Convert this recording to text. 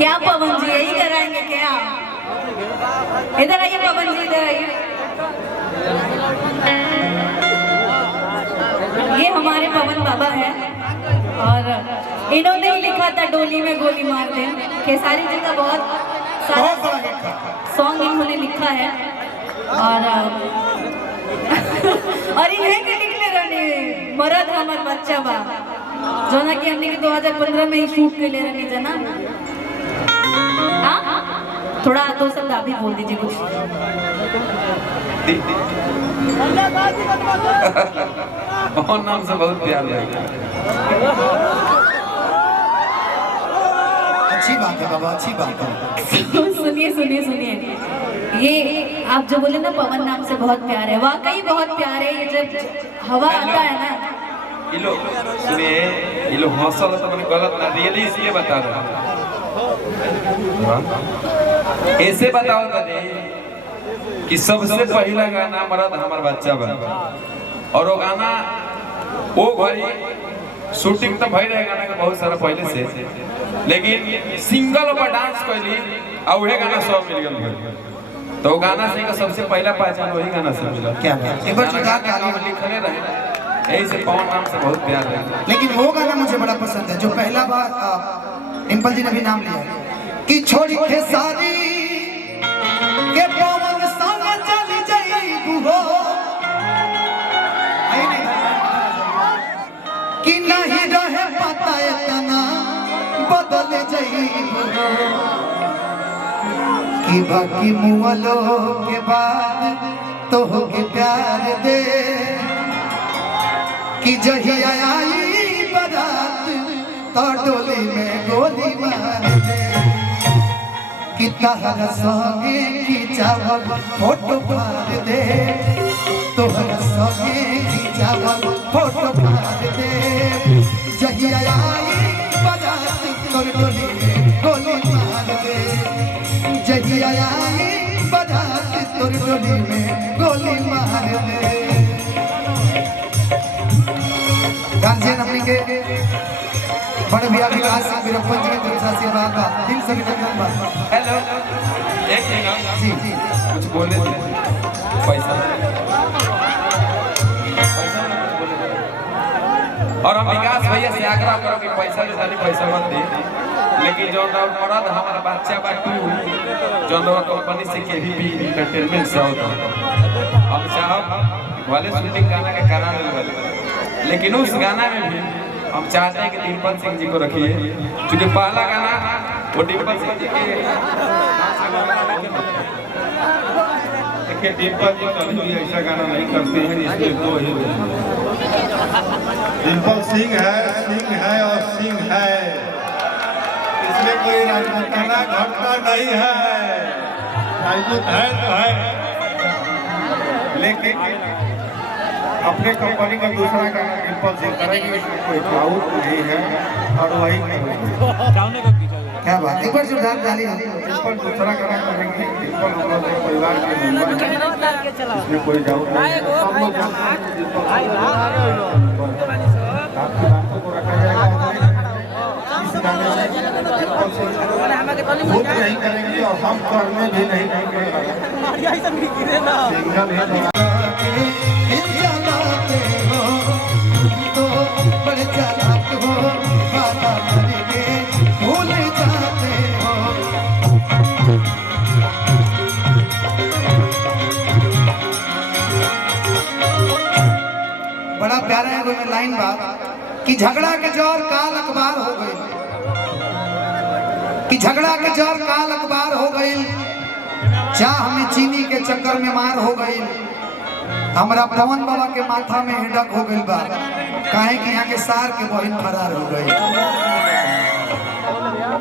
क्या पवन जी यही कराएंगे क्या? इधर आइए पवन जी, इधर आइए। ये हमारे पवन बाबा हैं और इन्होंने ही लिखा था डोली में गोली मार दे। खेसारी जी का बहुत सारा सॉन्ग इन्होंने लिखा है और इन्हें के लिखले रहने मरद हमार बच्चा बा जो ना कि हमने के 2015 में ही शूट के ले रही जना। थोड़ा दो शब्द आप भी बोल दीजिए कुछ। और नाम से बहुत प्यार लगता। अच्छी बात है बाबा, अच्छी बात है। सुनिए सुनिए सुनिए, ये आप जो बोले ना पवन नाम से बहुत प्यार है, वाकई बहुत प्यार है। ये जब हवा आता है ना, ये लोग सुनिए, ये लोग हौसला तो मैंने गलत ना, रियली इसलिए बता रहा हूँ। ऐसे बताओ तने कि सबसे पहला गाना मरद हमार बच्चा बा और वो गाना वो घड़ी शूटिंग तो भई रहे गाना के बहुत सारा पहले से, लेकिन सिंगल पर डांस कैली और वही गाना सब मिल गया। तो गाना से का सबसे पहला पहचान वही गाना से मिला। क्या बात, एक बार जुदा गाली लिखने रहे यही से पवन नाम से बहुत प्यार है। लेकिन वो गाना मुझे बड़ा पसंद है जो पहला बार डिम्पल जी ने भी नाम लिया कि छोड़ी खेसारी के पवन संग चली जाई हो कि नहीं रहे पता इतना बदल जाई कि बाकी मुअलो के बाद तो के प्यार दे कि जहिया आई बारात तो डोली में गोली मार दे कि तहर संगे खिंचावल फोटो फाड़ दे, तोहर संगे खिंचावल फोटो फाड़ दे। जहिया आई बारात तो डोली में गोली मार दे, जहिया आई बारात तो डोली में गोली मार दे। गार्जियन अपने के बड़े भैया विकास सिंह वीरप्पन जी की तरफ से आशीर्वाद बा, दिल से अभिनंदन बा। हेलो, एक मिनट जी जी कुछ बोले थे पैसा और हम विकास भैया से आग्रह करो कि पैसा ले जानी, पैसा मत दे। लेकिन जो मरद हमारा बच्चा बा जो कंपनी से केवीपी एंटरटेनमेंट से होता हम चाहब वाले शूटिंग गाना के करा ले, लेकिन उस गाना में भी हम चाहते हैं कि डिम्पल सिंह जी को रखिए, क्योंकि पहला गाना वो डिम्पल सिंह जी के डिम्पल जी कभी भी ऐसा गाना नहीं करते हैं, इसलिए दो ही डिम्पल सिंह है और सिंह है, इसमें कोई राजनीतिक घटना नहीं है, राजपूत है तो है। लेकिन अपने कंपनी का दूसरा गाना डिम्पल सिंह करेंगे, इसमें कोई डाउट नहीं है और वही क्या बात, एक बार जोरदार ताली। डिम्पल दूसरा गाना करेंगे, डिम्पल हम लोग के परिवार के मेंबर हैं, इसमें कोई डाउट नहीं है। सब लोग आपकी बातों को रखा जाएगा, इस गाने में डिम्पल सिंह खुद नहीं करेंगे और हम करने भी नहीं देंगे। सिंगल ही बड़ा प्यारा है वो लाइन बात कि झगड़ा के जोर काल अखबार हो गई, कि झगड़ा के जोर काल अखबार हो गई, चाह हमें चीनी के चक्कर में मार हो गई। हमारा पवन बाबा के माथा में हेडक हो गई बा, काहे कि यहाँ के सार के बहन फरार हो गई।